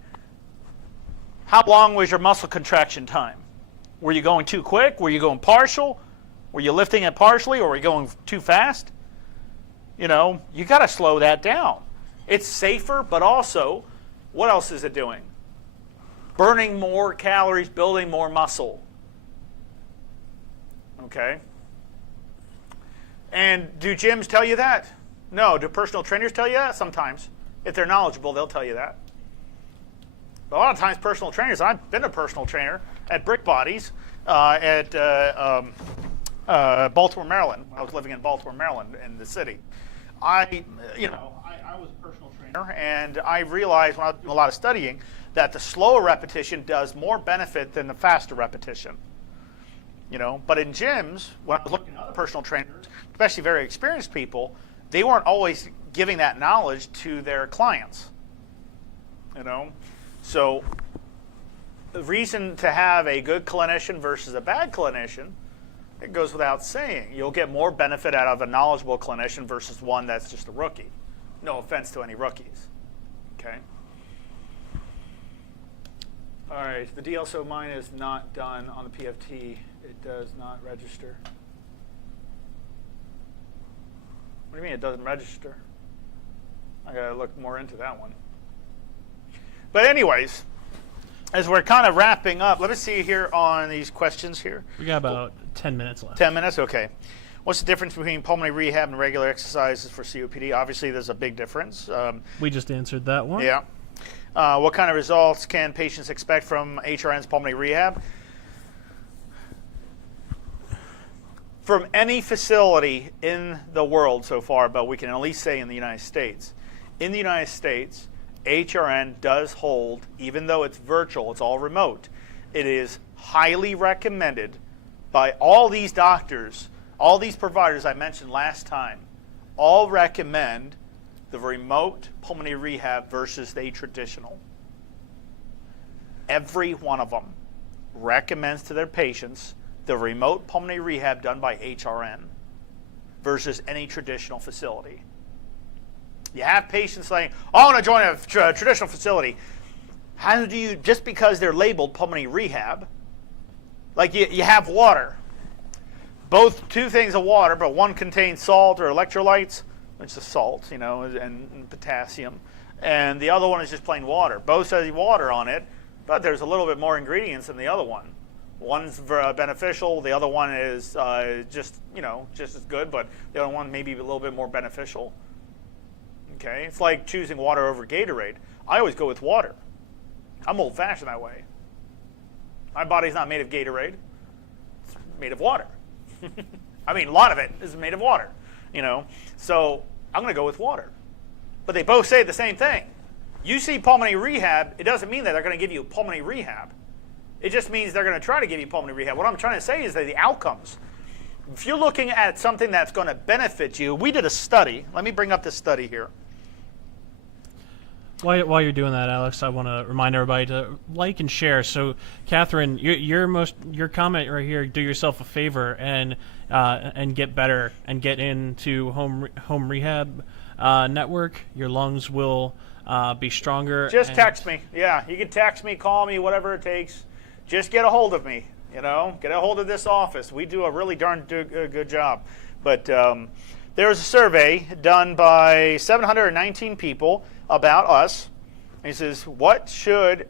how long was your muscle contraction time? Were you going too quick? Were you going partial? Were you lifting it partially, or were you going too fast? You know, you got to slow that down. It's safer, but also, what else is it doing? Burning more calories, building more muscle. Okay? And do gyms tell you that? No. Do personal trainers tell you that? Sometimes. If they're knowledgeable, they'll tell you that. But a lot of times personal trainers, I've been a personal trainer at Brick Bodies at Baltimore, Maryland. I was living in Baltimore, Maryland, in the city. I was a personal trainer, and I realized when I was doing a lot of studying that the slower repetition does more benefit than the faster repetition. You know, but in gyms, when I was looking at other personal trainers, especially very experienced people, they weren't always giving that knowledge to their clients. You know, so the reason to have a good clinician versus a bad clinician, it goes without saying. You'll get more benefit out of a knowledgeable clinician versus one that's just a rookie. No offense to any rookies. Okay. All right, the DLSO mine is not done on the PFT. It does not register. What do you mean it doesn't register? I gotta look more into that one. But anyways, as we're kind of wrapping up, let me see here on these questions here. We got about 10 minutes left. 10 minutes? Okay. What's the difference between pulmonary rehab and regular exercises for COPD? Obviously, there's a big difference. We just answered that one. Yeah. What kind of results can patients expect from HRN's pulmonary rehab? From any facility in the world so far, but we can at least say in the United States. In the United States, HRN does hold, even though it's virtual, it's all remote, it is highly recommended by all these doctors, all these providers I mentioned last time, all recommend the remote pulmonary rehab versus the traditional. Every one of them recommends to their patients the remote pulmonary rehab done by HRN versus any traditional facility. You have patients saying, oh, I want to join a traditional facility. How do you, just because they're labeled pulmonary rehab, like you have water. Both two things of water, but one contains salt or electrolytes, which is salt, you know, and potassium. And the other one is just plain water. Both say water on it, but there's a little bit more ingredients than the other one. One's beneficial, the other one is just as good, but the other one may be a little bit more beneficial. Okay, it's like choosing water over Gatorade. I always go with water. I'm old-fashioned that way. My body's not made of Gatorade. It's made of water. I mean, a lot of it is made of water, you know. So I'm going to go with water. But they both say the same thing. You see pulmonary rehab, it doesn't mean that they're going to give you pulmonary rehab. It just means they're going to try to give you pulmonary rehab. What I'm trying to say is that the outcomes, if you're looking at something that's going to benefit you, we did a study. Let me bring up this study here. While you're doing that, Alex, I want to remind everybody to like and share. So, Catherine, your comment right here, do yourself a favor and get better and get into Home Rehab Network. Your lungs will be stronger. Just text me. Yeah, you can text me, call me, whatever it takes. Just get a hold of me. Get a hold of this office. We do a really darn good job. But there was a survey done by 719 people about us. And he says, what should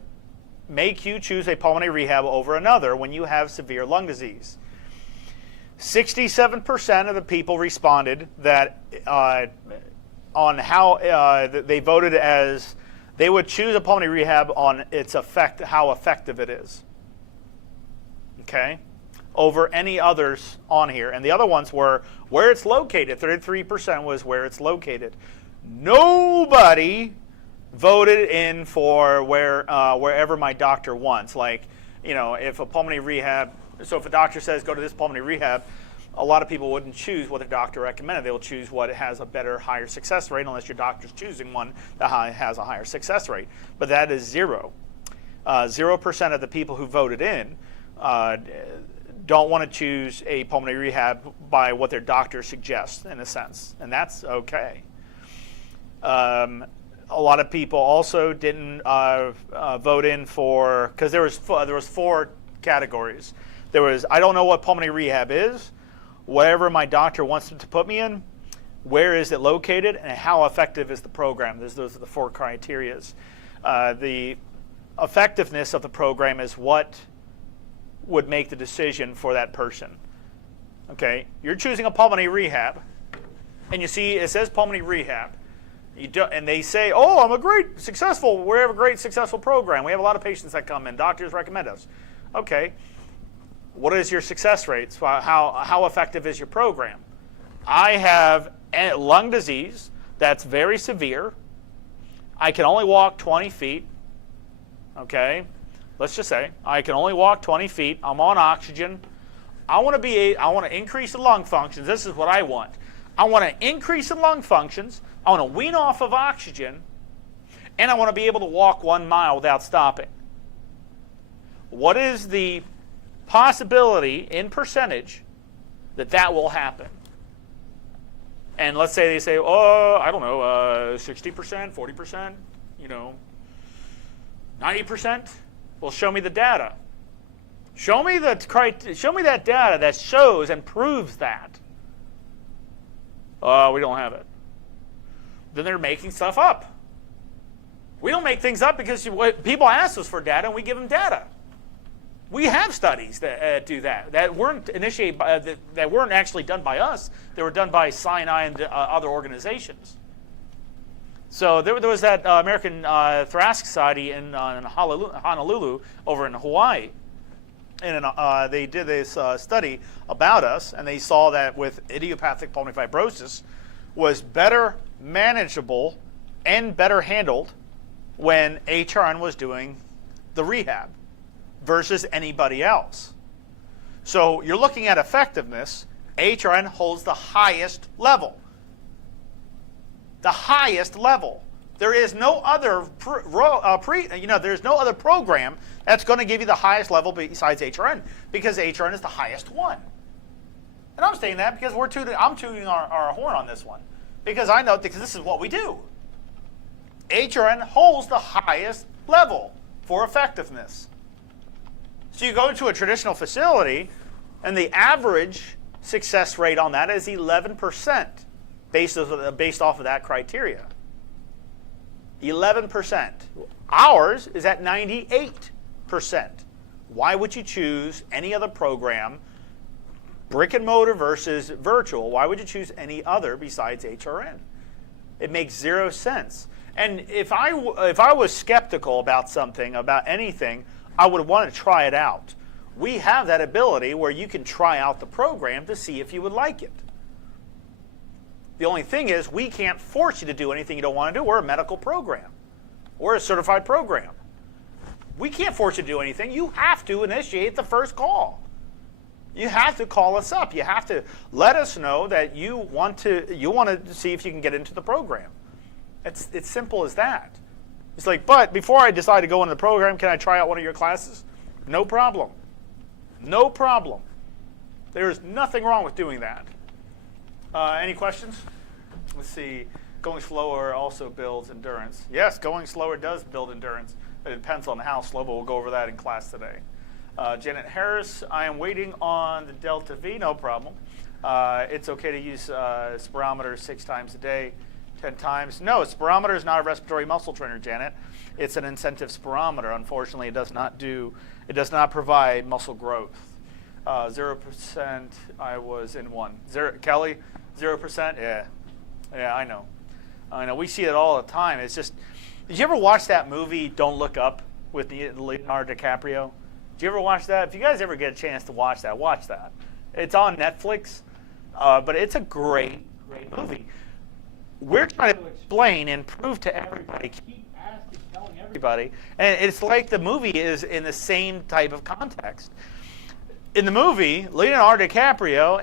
make you choose a pulmonary rehab over another when you have severe lung disease? 67% of the people responded that on how they voted as they would choose a pulmonary rehab on its effect, how effective it is. Okay? Over any others on here. And the other ones were where it's located. 33% was where it's located. Nobody voted in for wherever my doctor wants. Like, if a pulmonary rehab, so if a doctor says go to this pulmonary rehab, a lot of people wouldn't choose what the doctor recommended. They will choose what has a better, higher success rate, unless your doctor's choosing one that has a higher success rate. But that is 0%. 0% of the people who voted in don't want to choose a pulmonary rehab by what their doctor suggests, in a sense, and that's okay. A lot of people also didn't vote in for, because there was 4 categories. There was, I don't know what pulmonary rehab is, whatever my doctor wants to put me in, where is it located, and how effective is the program. Those are the 4 criterias. The effectiveness of the program is what would make the decision for that person. Okay, you're choosing a pulmonary rehab, and you see it says pulmonary rehab. And they say, oh, we have a great successful program. We have a lot of patients that come in. Doctors recommend us. Okay, what is your success rates? How effective is your program? I have lung disease that's very severe. I can only walk 20 feet. Okay, let's just say I can only walk 20 feet. I'm on oxygen. I want to increase the lung functions. This is what I want. I want to increase in lung functions. I want to wean off of oxygen, and I want to be able to walk 1 mile without stopping. What is the possibility in percentage that will happen? And let's say they say, oh, I don't know, 60%, 40%, 90%. Well, show me the data. Show me that data that shows and proves that. We don't have it. Then they're making stuff up. We don't make things up because people ask us for data and we give them data. We have studies that do that weren't initiated that weren't actually done by us. They were done by Sinai and other organizations. So there was that American Thoracic Society in Honolulu over in Hawaii. And they did this study about us, and they saw that with idiopathic pulmonary fibrosis was better manageable and better handled when HRN was doing the rehab versus anybody else. So you're looking at effectiveness. HRN holds the highest level. The highest level. There is no other there's no other program that's going to give you the highest level besides HRN, because HRN is the highest one. And I'm saying that because I'm tooting our horn on this one, because I know because this is what we do. HRN holds the highest level for effectiveness. So you go to a traditional facility, and the average success rate on that is 11%, based off of that criteria. 11%. Ours is at 98%. Why would you choose any other program, brick and mortar versus virtual? Why would you choose any other besides HRN? It makes 0 sense. And if I was skeptical about something, about anything, I would want to try it out. We have that ability where you can try out the program to see if you would like it. The only thing is, we can't force you to do anything you don't want to do. We're a medical program. We're a certified program. We can't force you to do anything. You have to initiate the first call. You have to call us up. You have to let us know that you want to see if you can get into the program. It's simple as that. It's like, but before I decide to go into the program, can I try out one of your classes? No problem. No problem. There's nothing wrong with doing that. Any questions? Let's see. Going slower also builds endurance. Yes, going slower does build endurance. It depends on how slow, but we'll go over that in class today. Janet Harris, I am waiting on the Delta V, no problem. It's okay to use spirometers 6 times a day, 10 times. No, a spirometer is not a respiratory muscle trainer, Janet. It's an incentive spirometer. Unfortunately, it does not provide muscle growth. 0%, I was in one. Kelly, 0%? Yeah, I know. We see it all the time. It's just, did you ever watch that movie, Don't Look Up, with Leonardo DiCaprio? Did you ever watch that? If you guys ever get a chance to watch that, watch that. It's on Netflix, but it's a great movie. We're trying to explain and prove to everybody, keep asking, telling everybody, and it's like the movie is in the same type of context. In the movie, Leonardo DiCaprio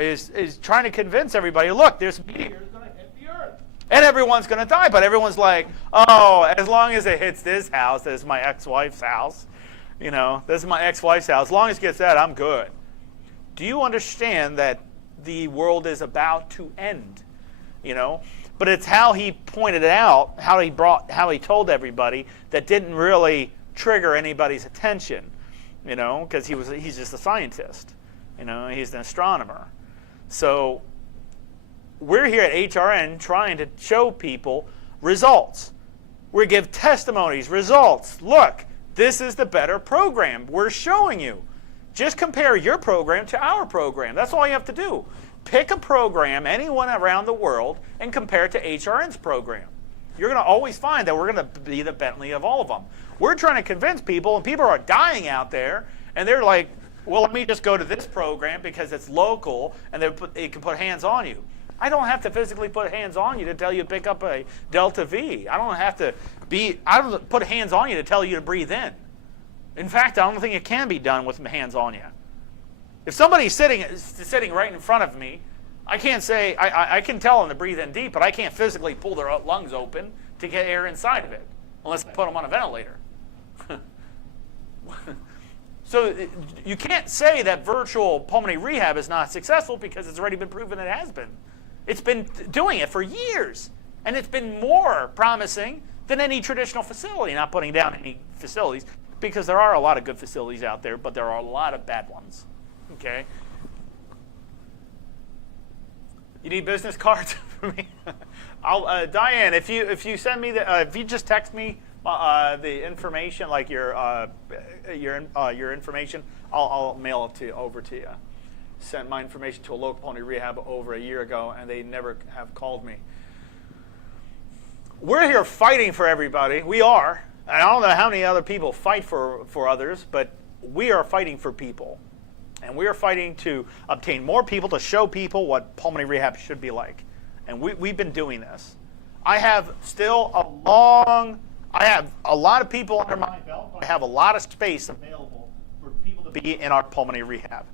is trying to convince everybody, look, there's a meteor that's going to hit the Earth. And everyone's going to die, but everyone's like, oh, as long as it hits this house, this is my ex-wife's house. This is my ex-wife's house. As long as it gets that, I'm good. Do you understand that the world is about to end? But it's how he pointed it out, how he told everybody that didn't really trigger anybody's attention. Because he's just a scientist. He's an astronomer. So we're here at HRN trying to show people results. We give testimonies, results. Look, this is the better program. We're showing you. Just compare your program to our program. That's all you have to do. Pick a program, anyone around the world, and compare it to HRN's program. You're going to always find that we're going to be the Bentley of all of them. We're trying to convince people, and people are dying out there, and they're like, well, let me just go to this program because it's local, and it can put hands on you. I don't have to physically put hands on you to tell you to pick up a Delta V. I don't put hands on you to tell you to breathe in. In fact, I don't think it can be done with hands on you. If somebody's sitting right in front of me, I can't say, I can tell them to breathe in deep, but I can't physically pull their lungs open to get air inside of it, unless I put them on a ventilator. So you can't say that virtual pulmonary rehab is not successful because it's already been proven it has been. It's been doing it for years, and it's been more promising than any traditional facility, not putting down any facilities, because there are a lot of good facilities out there, but there are a lot of bad ones. Okay? You need business cards for me? Diane, if you send me if you just text me the information, like your information, I'll mail it over to you. Sent my information to a local pulmonary rehab over a year ago, and they never have called me. We're here fighting for everybody. We are. And I don't know how many other people fight for others, but we are fighting for people. And we are fighting to obtain more people, to show people what pulmonary rehab should be like. And we've been doing this. I have a lot of people under my belt, but I have a lot of space available for people to be in our pulmonary rehab.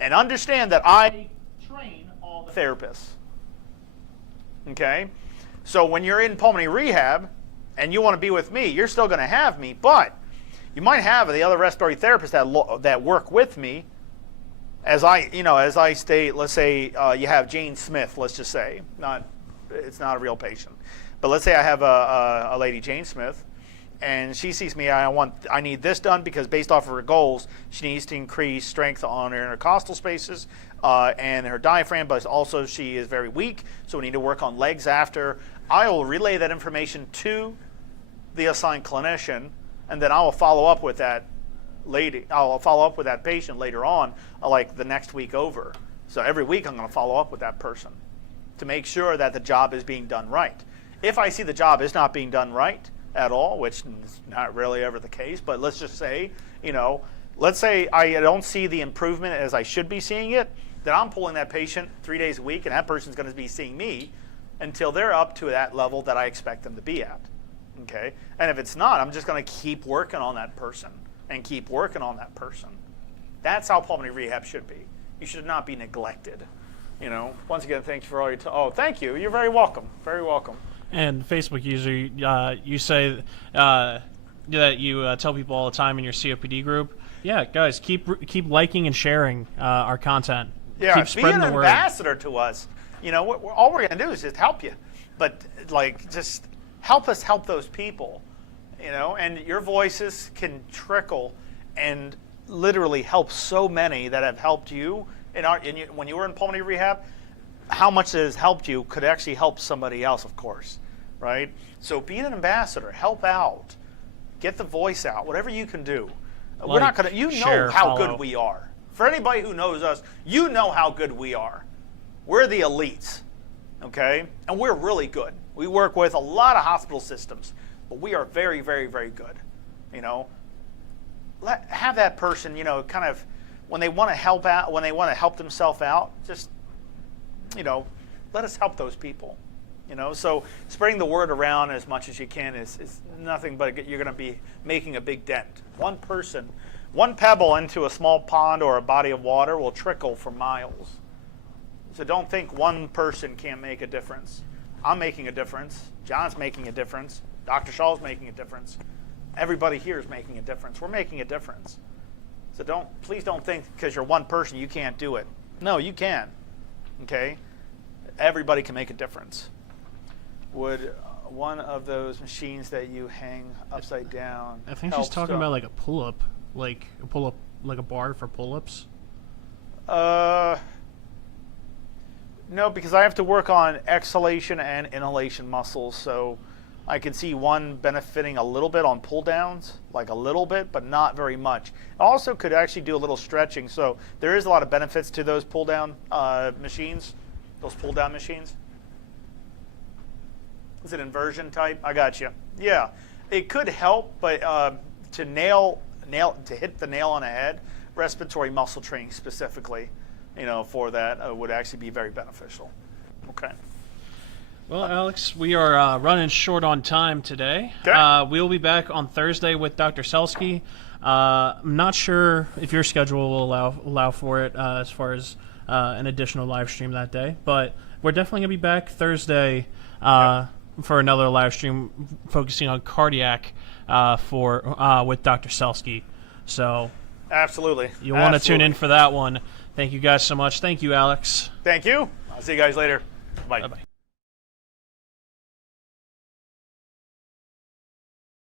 And understand that I train all the therapists. Okay? So when you're in pulmonary rehab and you want to be with me, you're still going to have me, but you might have the other respiratory therapists that work with me. As I state, let's say you have Jane Smith, let's just say. It's not a real patient. But let's say I have a lady, Jane Smith, and she sees me, I need this done because based off of her goals, she needs to increase strength on her intercostal spaces and her diaphragm, but also she is very weak, so we need to work on legs after. I will relay that information to the assigned clinician, and then I will follow up with that lady. I'll follow up with that patient later on, like the next week over. So every week I'm going to follow up with that person to make sure that the job is being done right. If I see the job is not being done right at all, which is not really ever the case, but let's just say, let's say I don't see the improvement as I should be seeing it, then I'm pulling that patient 3 days a week, and that person's going to be seeing me until they're up to that level that I expect them to be at. Okay? And if it's not, I'm just going to keep working on that person and keep working on that person. That's how pulmonary rehab should be. You should not be neglected. You know, once again, thank you for all your time. Oh, thank you. You're very welcome. Very welcome. And Facebook user, you say that you tell people all the time in your COPD group. Yeah, guys, keep liking and sharing our content. Yeah, keep be spreading an the word. ambassador to us. You know, all we're going to do is just help you. But, like, just help us help those people. You know, and your voices can trickle and literally help so many that have helped you when you were in pulmonary rehab. How much it has helped you could actually help somebody else, of course, right? So be an ambassador, help out, get the voice out, whatever you can do. We're not gonna. You know how good we are. For anybody who knows us, you know how good we are. We're the elites, okay, and we're really good. We work with a lot of hospital systems, but we are very, very, very good. You know, have that person, you know, kind of when they want to help out, when they want to help themselves out, just, you know, let us help those people. You know, so spreading the word around as much as you can is nothing but you're going to be making a big dent. One person, one pebble into a small pond or a body of water will trickle for miles. So don't think one person can't make a difference. I'm making a difference. John's making a difference. Dr. Shaw's making a difference. Everybody here is making a difference. We're making a difference. So please don't think because you're one person you can't do it. No, you can. Okay? Everybody can make a difference. Would one of those machines that you hang upside down I think she's talking about like a pull-up, like a bar for pull-ups. No, because I have to work on exhalation and inhalation muscles, so I can see one benefiting a little bit on pull downs, like a little bit, but not very much. Also could actually do a little stretching, so there is a lot of benefits to those pull down machines, those pull down machines. Is it inversion type? I got you. Yeah, it could help, but to hit the nail on the head, respiratory muscle training specifically, you know, for that would actually be very beneficial. Okay. Well, Alex, we are running short on time today. Okay. We'll be back on Thursday with Dr. Selsky. I'm not sure if your schedule will allow for it as far as an additional live stream that day, but we're definitely going to be back Thursday for another live stream focusing on cardiac with Dr. Selsky. So absolutely. You'll want to tune in for that one. Thank you guys so much. Thank you, Alex. Thank you. I'll see you guys later. Bye. Bye-bye.